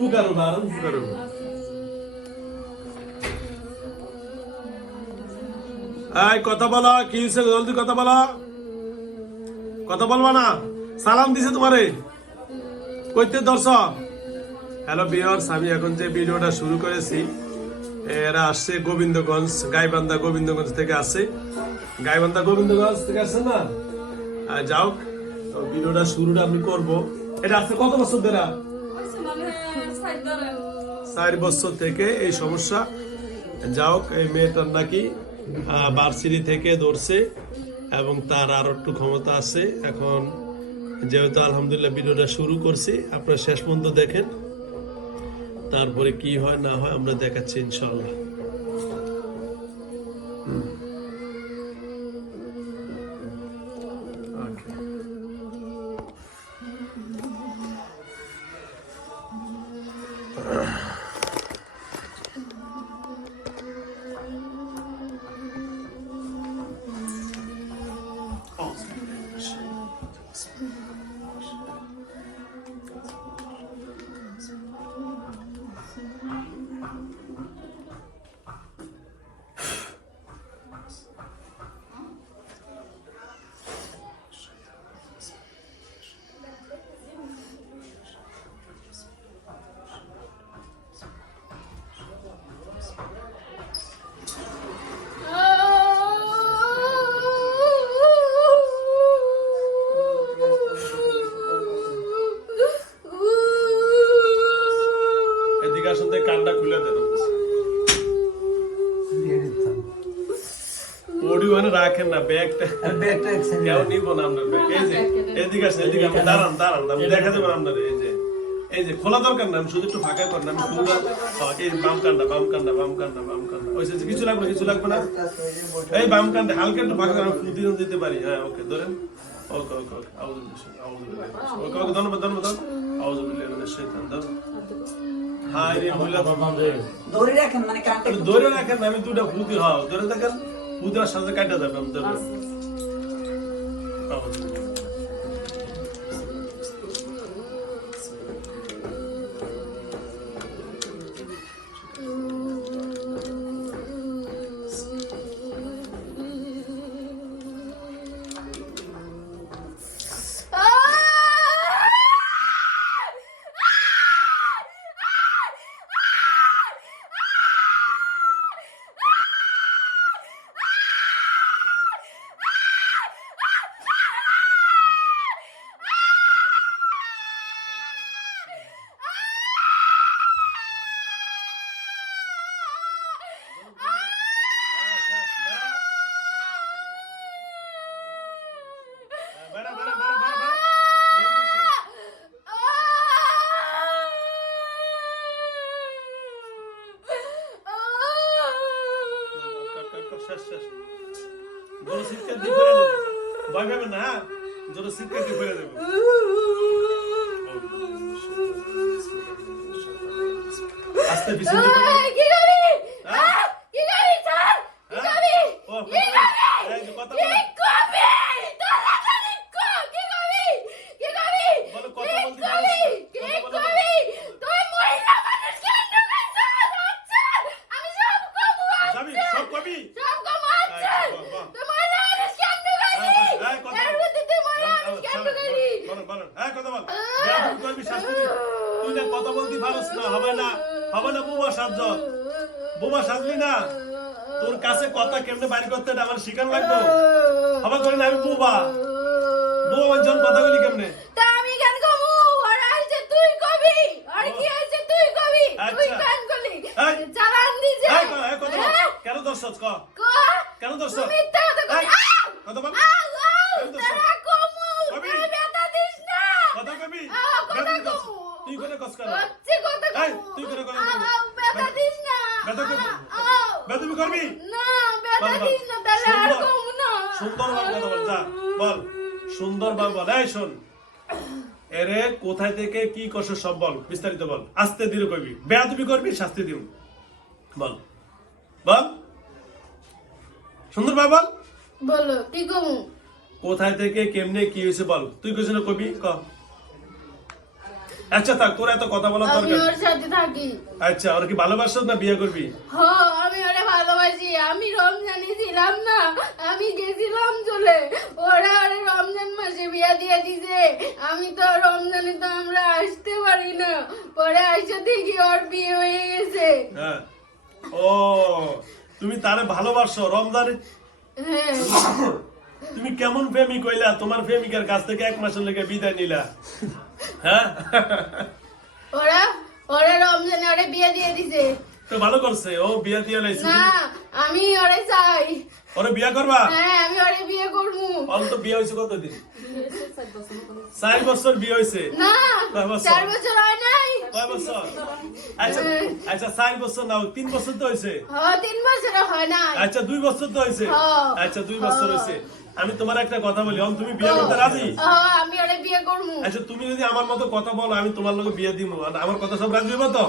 উপকার হবে আরও উপকার হবে এই, কথা বলো, কি হয়েছে জলদি কথা বলো। কথা বলবা না, সালাম দিছে তোমারে। কইতে দর্শক? হ্যালো বিয়ার্স আমি এখন যে ভিডিওটা শুরু করেছি, এরা আসছে গোবিন্দগঞ্জ, গাইবান্ধা গোবিন্দগঞ্জ থেকে আসছে। গাইবান্ধা গোবিন্দগঞ্জ থেকে আসছে না? যাও, তো ভিডিওটা শুরুটা আমি করব। এটা আসছে কত বছর ধরে? চার বছর থেকে এই সমস্যা। যাও এই মেয়েটার নাকি বার্সিরি থেকে ধরছে এবং তার আরও একটু ক্ষমতা আছে। এখন যেহেতু আলহামদুলিল্লাহ ভিডিওটা শুরু করছি, আপনারা শেষ পর্যন্ত দেখেন। তারপরে কি হয়, না হয় আমরা দেখাচ্ছি ইনশাল্লাহ ওখানে ব্যাগটা কেউ নিব না আপনার ব্যাগ এই যে এদিকে আসেন এদিকে আপনি দাঁড়ান দাঁড়ান আমি দেখা দেবেন আপনার এই যে। এই যে খোলা দরকার না আমি শুধু একটু ফাঁকা করেন আমি পুরো এই বাম কান্ডা বাম কান্ডা বাম কান্ডা বাম কান্ডা ওই যে কিছু লাগবে কিছু লাগবে না? এই বাম কান্ডা হালকা একটু ফাঁকা করেন ফুটি দিতে পারি। হ্যাঁ ওকে ধরেন। ওকে ওকে ওকে বিল্লাহ ওকে ওকে ধন্যবাদ ধন্যবাদ আউযু বিল্লাহি মিনাশ শাইতানির রাজিম রে রাখেন মানে ধরে রাখেন আমি দুটা ফুটি হও ধরে থাকেন ফুটার সাথে কাটা যাবে আমি ভয় পাবেন না যত সিটকা দিয়ে ফেলে দেবো। আস্তে পিছনে হ্যাঁ? ও, এই যে কথা বলো। বলো, কথা বলতে পারো না। কথা বলো। যাবি সব কবি আচ্ছা, বাহ, বাহ। এই, কথা বল। বলো, বলো। এই, কথা বল। বেয়াদবি করবি, তুই না কথা বলতে পারস না হবে না হবে না বোমা সাজ বোমা সাজলি না তোর কাছে কথা কেমনে বাড়ি করতে আমার শিকার লাগবে হবে করে না আমি বোবা বোবা মানুষ কথা বলি কেমনে তা আমি গান গাবো আর আইছে তুই কবি আর কি আইছে তুই কবি তুই আচ্ছা। গান করলি চালান দিছে এই, কথা হ্যাঁ? কেন দর্শক ক কেন দর্শক মিথ্যা কথা! কথা বল আউ, আউ, কেন দোষ? তারা কমু কবি? তুই ব্যথা দিস না কথা কবি আউ, কথা বেদবি কস। কমু। তুই করে কস কেন? হচ্ছে কথা এই, কমু তুই করে কথা আউ, কমু। আউ, ব্যথা বেদ- দিস না। ব্যথা কমু। আউ, বেদবি করবি? না ব্যথা বল, বল। দিস না তাহলে আর সুন্দর। না। সুন্দর ভাবে কথা বল যা। বল। সুন্দর ভাবে বল। এই শোন। এরে কোথায় থেকে কি করছ সব বল বিস্তারিত বল। আস্তে ধীরে কইবি। বেয়াদবি করবি শাস্তি দিব বল। বল। সুন্দর ভাবে বল। বলো কি কমু? কোথায় থেকে কেমনে কি হয়েছে বল। তুই কিছু না কবি ক। আচ্ছা থাক তোর এত কথা বলার আমি ওর সাথে থাকি। আচ্ছা ওর কি ভালোবাসছ না বিয়ে করবি? হ আমি ওরে ভালোবাসি। আমি রমজানে ছিলাম না আমি গেছিলাম চলে। ওরা ওরে রমজান মাসে বিয়া দিয়ে দিছে। আমি তো রমজানে তো আমরা আসতে পারি না। পরে আসে দেখি ওর বিয়ে হয়ে গেছে। হ্যাঁ। ও তুমি তারে ভালোবাসো রমজানে হ্যাঁ। তুমি কেমন প্রেমিক হইলা? তোমার প্রেমিকার কাছ থেকে এক মাসের লেগে বিদায় নিলা। হ্যাঁ? ওরা ওরা রমজানে ওরে বিয়ে দিয়ে দিছে। তো ভালো করছে ও বিয়ে দিয়ে লাইছে। না আমি ওরে চাই। ওরে বিয়ে করবা? হ্যাঁ আমি ওরে বিয়ে করব। অন্ত বিয়ে হয়েছে কতদিন? চার বছর বিয়ে হয়েছে না? চার বছর হয় নাই। কয় বছর। আচ্ছা আচ্ছা চার বছর নাও তিন বছর তো হয়েছে হ তিন বছর হয় নাই। আচ্ছা দুই বছর তো হয়েছে হ্যাঁ। আচ্ছা দুই বছর হয়েছে আমি তোমার একটা কথা বলি। অন তুমি বিয়ে করতে রাজি? আমি ওরে বিয়ে করব আচ্ছা তুমি যদি আমার মতো কথা বলো আমি তোমার লগে বিয়ে দিব আর আমার কথা সব রাজি হইব তো?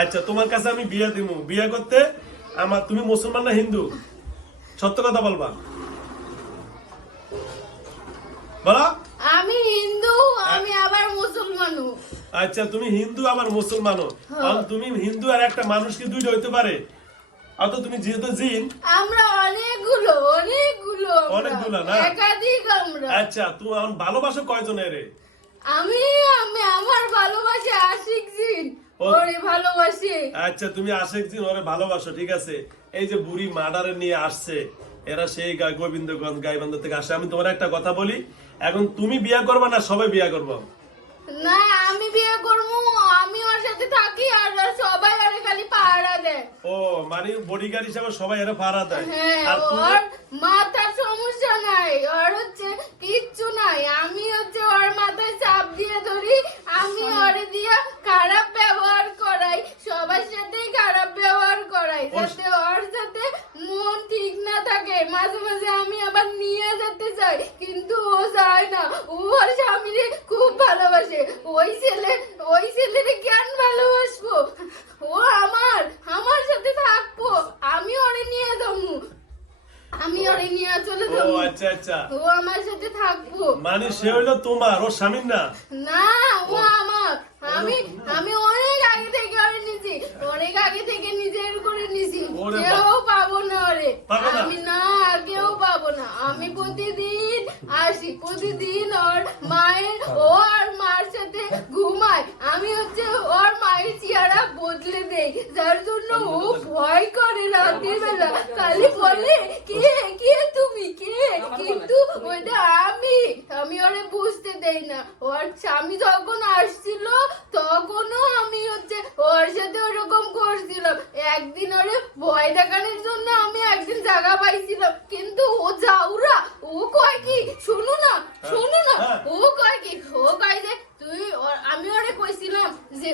আচ্ছা তোমার কাছে আমি বিয়ে দিব বিয়ে করতে আমার তুমি মুসলমান না হিন্দু? সত্য কথা বলবা। বলো। আমি হিন্দু আমি আবার মুসলমানও। আচ্ছা তুমি হিন্দু আবার মুসলমানও। তুমি হিন্দু আর একটা মানুষ কি দুইটা হইতে পারে? অত তুমি যেহেতু জিন আমরা অনেকগুলো অনেকগুলো। অনেকগুলো না? একাধিক আমরা। আচ্ছা তুমি এখন ভালোবাসো কয়জনের রে? আমি আমি আমার ভালোবাসে আশিক জিন। ওরে ভালোবাসে। আচ্ছা তুমি আশেক জিন ওরে ভালোবাসো ঠিক আছে? এই যে বুড়ি মার্ডারে নিয়ে আসছে এরা সেই গোবিন্দগঞ্জ গাইবান্ধ থেকে আসে আমি তোমার একটা কথা বলি এখন তুমি বিয়ে করবা না সবাই বিয়ে করব? না আমি বিয়ে করব। আমি ওর সাথে থাকি আর সবাই আরে খালি পাহারা দেয়। ও মানে বডিগার্ড হিসাবে সবাই আরে পাহারা দেয়। হ্যাঁ আর ওর মাথার সমস্যা নাই আর হচ্ছে কিচ্ছু নাই। আমি হচ্ছে ওর মাথায় চাপ দিয়ে ধরি আমি ওরে দিয়ে খারাপ ব্যবহার করাই সবার সাথেই খারাপ ব্যবহার করাই ওর- যাতে ওর সাথে মন ঠিক না থাকে মাঝে মাঝে আমি আবার নিয়ে যেতে চাই কিন্তু ও চায় না ও ওর স্বামীরে খুব ভালোবাসে ওই ছেলে ওই ছেলেরে কেন ভালোবাসবো ও আমার আমার সাথে থাকব আমি ওরে নিয়ে যাব আমি ওরে নিয়ে চলে ও যাব আচ্ছা আচ্ছা ও আমার সাথে থাকব মানে সে হইল তোমার ওর স্বামীর না? না ও আমার। আমি আমি অনেক আগে থেকে আমি নিছি। অনেক আগে থেকে নিজের করে নিজে কেউ? আমি না কেউ পাবো না। আমি প্রতিদিন আসি প্রতিদিন ওর মায়ের ও আর মার সাথে ঘুমায়। আমি হচ্ছে ওর মায়ের চেহারা বদলে দেই। যার জন্য ও ভয় করে রাতের বেলা খালি বলে কে কে তুমি? কে? কিন্তু ওইটা আমি আমি ওরে বুঝতে দেই না। ওর স্বামী যখন আসছিল তখনও আমি হচ্ছে ওর সাথে ওরকম করছিলাম। একদিন ওরে ভয় দেখানোর জন্য আমি একদিন জায়গা পাইছিলাম কিন্তু ও যাওরা ও কয় কি শোনো না শোনো না হ্যাঁ। ও কয় কি ও কয় যে তুই আমি ওরে কইছিলাম যে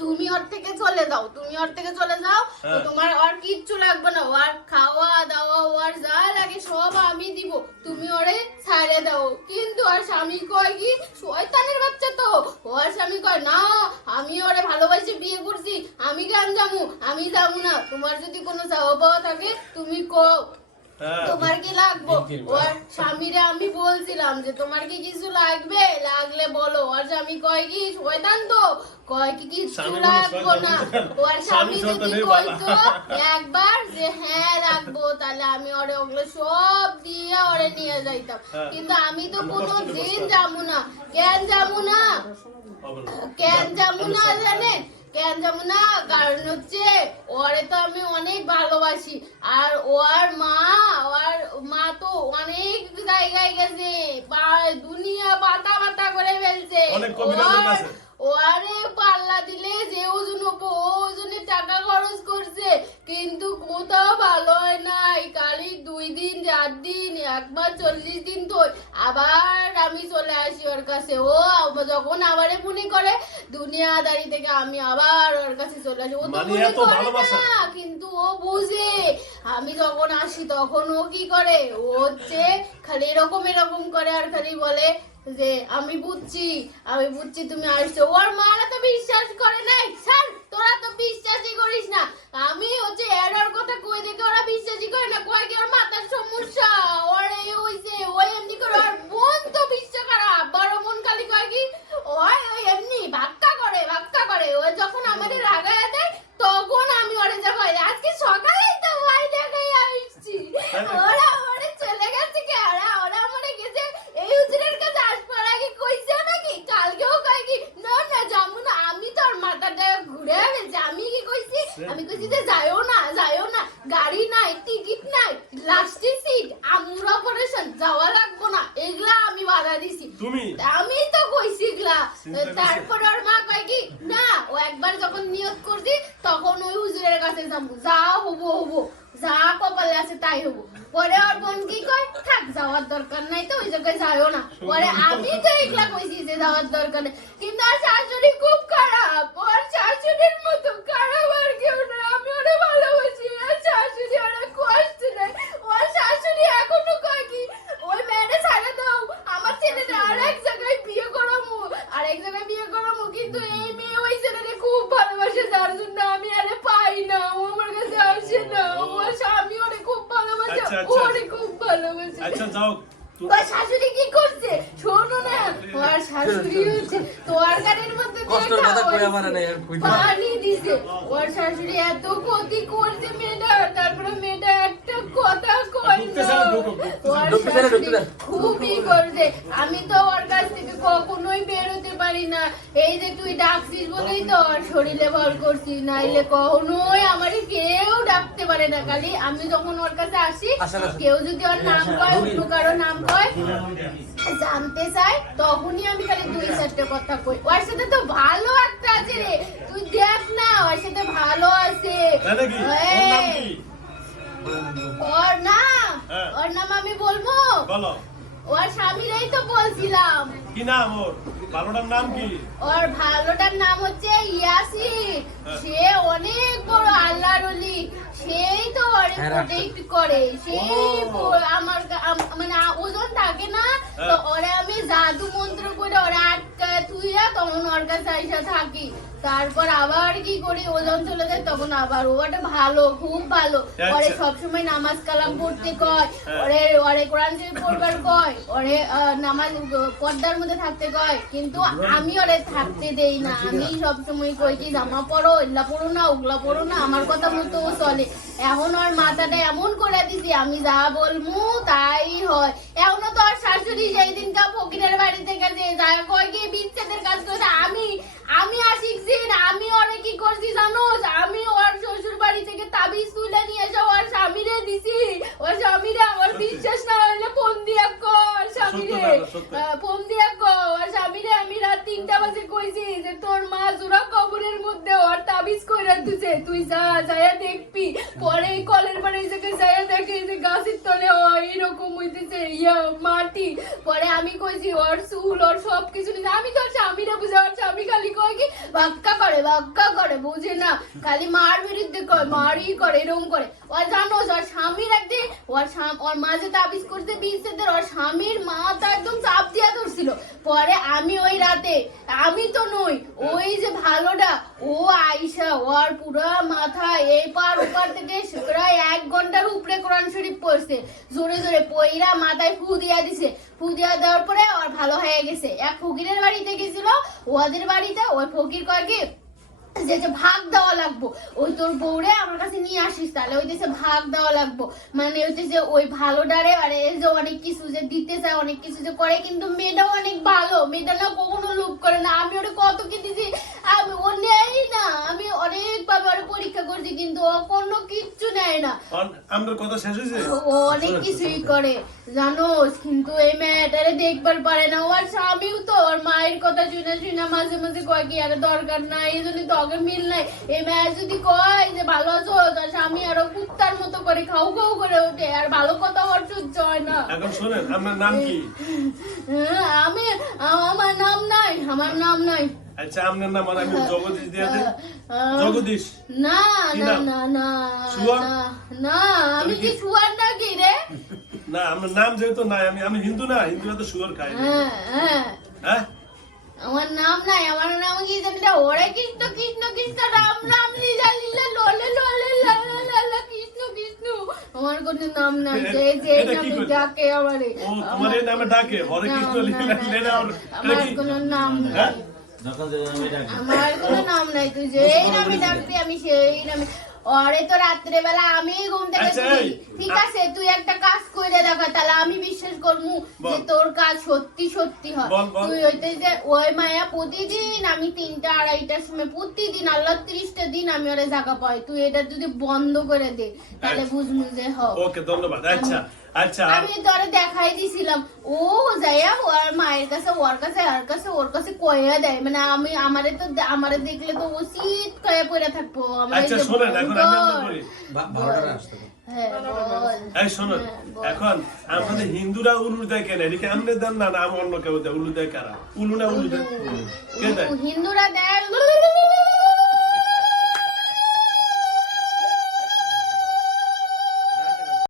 তুমি ওর থেকে চলে যাও তুমি ওর থেকে চলে যাও হ্যাঁ। তোমার আর কিচ্ছু লাগবে না। ওর খাওয়া দাওয়া ওর যা লাগে সব আমি দিব। তুমি ওরে ছাড়ে দাও। কিন্তু আর স্বামী কয় কি? শয়তানের বাচ্চা তো। ওর স্বামী কয় না আমি ওরে ভালোবাসি বিয়ে করছি। আমি কেন যাব? আমি যাব না। তোমার যদি কোনো চাওয়া পাওয়া থাকে তুমি কো হ্যাঁ তোমার কি লাগবে? ওর স্বামীরে আমি বলছিলাম যে তোমার কি কিছু লাগবে? লাগলে বলো। আর স্বামী কয় কি শয়তান তো? কয় কি কিছু লাগবো না। ওর স্বামী যদি কইতো একবার যে হ্যাঁ রাখব তাহলে আমি ওরে ওগুলো সব দিয়ে ওরে নিয়ে যাইতাম। হ্যাঁ। কিন্তু আমি তো কোনো দিন যাব না। কেন যাব না। না। কেন যাব না জানেন? কেন যাব না কারণ হচ্ছে ওরে তো আমি অনেক ভালোবাসি। আর ওর মা ওর মা তো অনেক জায়গায় গেছে দুনিয়া পাতা পাতা করে ফেলছে। ওর- পাল্লা দিলে যে ওজন ওজনে টাকা খরচ করছে কিন্তু কোথাও ভালো হয় নাই। খালি দুই দিন চার দিন একবার চল্লিশ দিন তো আবার আমি চলে আসি ওর কাছে। ও যখন আবারে মনে করে দুনিয়াদারি থেকে আমি আবার ওর কাছে চলে আসি। ও তো মানে এত ভালোবাসা? না কিন্তু ও বুঝে। আমি যখন আসি তখন ও কি করে? ও হচ্ছে খালি এরকম এরকম করে আর খালি বলে যে আমি বুঝছি আমি বুঝছি তুমি আসছো। ওর মারা তো বিশ্বাস করে নাই। স্যার তোরা তো বিশ্বাসই করিস না। আমি হচ্ছে এরার কথা কই দেখে ওরা বিশ্বাসই করে না। কয় কি ওর মাথার সমস্যা? ওর এই হইছে ওই এমনি করে ওর বোন তো বিশ্বাস খারাপ বড় বোন খালি কয় কি ওই ওই এমনি ভাত বেয়া গেছে আমি কি কইছি আমি কইছি যে যাইও না যাইও না গাড়ি নাই টিকিট নাই লাস্টের সিট আমুর অপারেশন যাওয়া লাগবো না এগুলা আমি বাধা দিছি তুমি? আমি তো কইছি এগুলা। তারপর ওর মা কয় কি না ও একবার যখন নিয়ত করছি তখন ওই হুজুরের কাছে যাব। যা হব হব। যা কপালে আছে তাই হব। পরে ওর বোন কি কয় থাক যাওয়ার দরকার নাই তো ওই জায়গায় যাইও না। পরে আমি তো এগুলা কইছি যে যাওয়ার দরকার নেই। কিন্তু আর শাশুড়ি খুব খারাপ। ওর শাশুড়ির মতো খারাপ আর কেউ না আমি ওরে ভালোবাসি আর শাশুড়ি অনেক কষ্ট দেয় ওর শাশুড়ি এখনও কয় কি ওই মেয়েটা ছাড়া দাও আমার ছেলেটা আর এক জায়গায় বিয়ে করামু আর এক জায়গায় বিয়ে করামু কিন্তু এই মেয়ে ওই ছেলেটা খুব ভালোবাসে যার জন্য আমি আরে পাই না ও আমার কাছে আসে না ও স্বামী ওরে খুব ভালোবাসে আচ্ছা, ও আচ্ছা। ওরে খুব ভালোবাসে আচ্ছা যাও তু- ওর শাশুড়ি কি করছে? শোনো না তোর শাশুড়ি হচ্ছে তরকারির মধ্যে কথা না। পানি দিছে। ওর শাশুড়ি এত ক্ষতি করছে মেয়েটা তারপরে মেয়েটা একটা কথা কয় ঢুকতেছে না, ঢুকুক, ঢুকতেছে। ওর ঢুকতেছে না, শাশুড়ি ঢুকতেছে না। খুবই করছে। আমি তো ওর কাছ থেকে কখনোই বের হতে পারি না। এই যে তুই ডাকছিস বলেই তো ওর শরীরে ভর করছি নাইলে কখনোই আমার কেউ ডাকতে পারে না। খালি আমি যখন ওর কাছে আসি কেউ যদি ওর নাম কয় অন্য কারও নাম কয় জানতে চাই তখনই আমি খালি দুই চারটে কথা কই। ওর সাথে তো ভালো একটা আছে রে। তুই দেখ না ওর সাথে ভালো আছে। ওর নাম ওর নাম হ্যাঁ। আমি বলব? বলো। ওর স্বামীরাই তো বলছিলাম। কি নাম ওর? ভালোটার নাম কি? ওর ভালোটার নাম হচ্ছে ইয়াসি সে অনেক বড় আল্লাহর অলি সেই তো অনেক হ্যাঁ, প্রোটেক্ট করে সেই আমার মানে ওজন থাকে না তো হ্যাঁ। ওরে আমি জাদু মন্ত্র করে ওরে আটকায় থুইয়া তখন ওর কাছে আইসা থাকি তারপর আবার কি করি ওজন চলে যায় তখন আবার ওটা ভালো খুব ভালো আচ্ছা। ওরে সবসময় নামাজ কালাম পড়তে কয় হ্যাঁ। ওরে ওরে কোরআন শরীফ পড়বার কয় ওরে আহ, নামাজ পর্দার মধ্যে থাকতে কয় কিন্তু আমি ওরে থাকতে দেই না আমি সব সময় কই কি জামা পরো এগুলা পরো না ওগুলা পরো না আমার কথা মতো ও চলে এখন ওর মাথাটা এমন করে দিছি আমি যা বলমু তাই হয়। এখনও তো ওর শাশুড়ি যেই দিন কা ফকিরের বাড়ি থেকে যে যায় কয় কি বিচ্ছেদের কাজ করে আমি আমি আর শিখছি আমি ওরে কি করছি জানো? আমি ওর শ্বশুর বাড়ি থেকে তাবিজ তুলে নিয়ে এসে ওর স্বামীরে দিছি। ওর স্বামীরে আমার বিশ্বাস না হলে ফোন দিয়া কর স্বামীরে সত্য কথা, সত্য। আহ, ফোন দিয়া কর ওর স্বামীরে আমি রাত তিনটা বাজে কইছি যে তোর মা জোড়া কবরের মধ্যে ওর তাবিজ কইরা দিছে তুই যা যায়া দেখবি পরে এই কলের বাড়ি থেকে যায়া দেখে যে গাছের তলে ও এরকম হইতেছে ইয়া মাটি পরে আমি কইছি ওর চুল ওর সব কিছু নিছে আমি তো ওর স্বামীরা বুঝে ওর স্বামী খালি কয় কি বাক্কা করে বাক্কা করে বুঝে না খালি মার বিরুদ্ধে কয় মারই করে এরকম করে। ওর জানো, ওর স্বামীর একদিন, ওর ওর মাঝে তাবিজ করতে বিয়েছে ওর স্বামীর মাথা একদম চাপ দিয়া ধরছিল। পরে আমি ওই রাতে, আমি তো নই, ওই যে ভালোটা, ও আইসা, ওর পুরো মাথা এই পার ওপার থেকে প্রায় এক ঘণ্টার উপরে কোরআন শরীফ পড়ছে। জোরে জোরে পইরা মাথায় ফু দিয়া দিছে। ফু দিয়া দেওয়ার পরে ওর ভালো হয়ে গেছে। এক ফকিরের বাড়িতে গেছিল, ওদের বাড়িতে ওই ফকির কয় কি যে যে ভাগ দেওয়া লাগবো। ওই তোর বউরে আমার কাছে নিয়ে আসিস তাহলে ওই দেশে ভাগ দেওয়া লাগবো। মানে হচ্ছে যে ওই ভালো ডারে আর এই যে অনেক কিছু যে দিতে চায় অনেক কিছু যে করে কিন্তু মেয়েটাও অনেক ভালো। মেয়েটা না কখনো লোভ করে না। আমি ওরে কত কি দিছি আমি ও নেই না। আমি ওরে পরীক্ষা করছি কিন্তু ও কোনো কিচ্ছু নেয় না। আমার কথা শেষ হয়েছে? ও অনেক কিছুই করে। জানোস কিন্তু এই মেয়েটারে দেখবার পারে না। ওর স্বামীও তো ওর মায়ের কথা শুনে শুনে মাঝে মাঝে কয় কি আরে দরকার নাই এই জন্য তো ওকে মিল নাই। এই মেয়ে যদি কয় যে ভালো আছো? তার স্বামী আরও কুত্তার মতো করে খাও খাও করে ওঠে। আর ভালো কথা ওর সহ্য হয় না। এখন শোনেন আপনার নাম কি? হ্যাঁ, আমি আমার নাম নাই আমার নাম নাই। আচ্ছা আপনার নাম আমি জগদীশ দিয়ে দেন জগদীশ? না না না না না, আমি কি শুয়ার নাকি রে? না আপনার নাম যেহেতু নাই আমি আমি হিন্দু না হিন্দুরা তো সুগার খাই হ্যাঁ হ্যাঁ। হ্যাঁ? আমার নাম নাই আমার নাম কি জানি না ওরে কৃষ্ণ কৃষ্ণ কৃষ্ণ রাম রাম লীলা লীলা লোলে লোলে লালা লালা কৃষ্ণ কৃষ্ণ। আমার কোনো নাম নাই যে যে নামে ডাকে আমারে। ও তোমার নামে ডাকে হরে কৃষ্ণ লীলা লীলা আর- আমার? কোনো নাম নাই। হ্যাঁ? আমার কোনো নাম নাই তুই যেই নামে ডাকবি আমি সেই নামে ওরে তো রাত্রে বেলা আমি ঘুম থেকে শুনি ঠিক আছে তুই একটা কাজ করে দেখা তাহলে আমি বিশ্বাস করব যে তোর কাজ সত্যি সত্যি হয়। তুই হইতে যে ওই মায়া প্রতিদিন আমি তিনটা আড়াইটার সময় প্রতিদিন আল্লাহ ত্রিশটা দিন আমি ওরে জায়গা পাই। তুই এটা যদি বন্ধ করে দে তাহলে আচ্ছা। বুঝব যে হোক ওকে ধন্যবাদ। আচ্ছা। আচ্ছা। আমি তোরে দেখাই দিছিলাম। ও যাইয়া ওর মায়ের কাছে ওর কাছে আর কাছে ওর কাছে কইয়া দেয়। মানে আমি আমারে তো আমারে দেখলে তো ও শীত কয়ে পড়ে থাকব। আচ্ছা শোনেন এখন আমি আপনাকে বলি। বারোটা আসতে হ্যাঁ বল। এই শোনেন হ্যাঁ, এখন আমাদের হিন্দুরা উলু দেয় কেন? এদিকে আমাদের দেন না না আমি অন্য কেউ দেয়। উলু দেয় কারা? উলু না উলু দেয় কে দেয়? হিন্দুরা দেয়।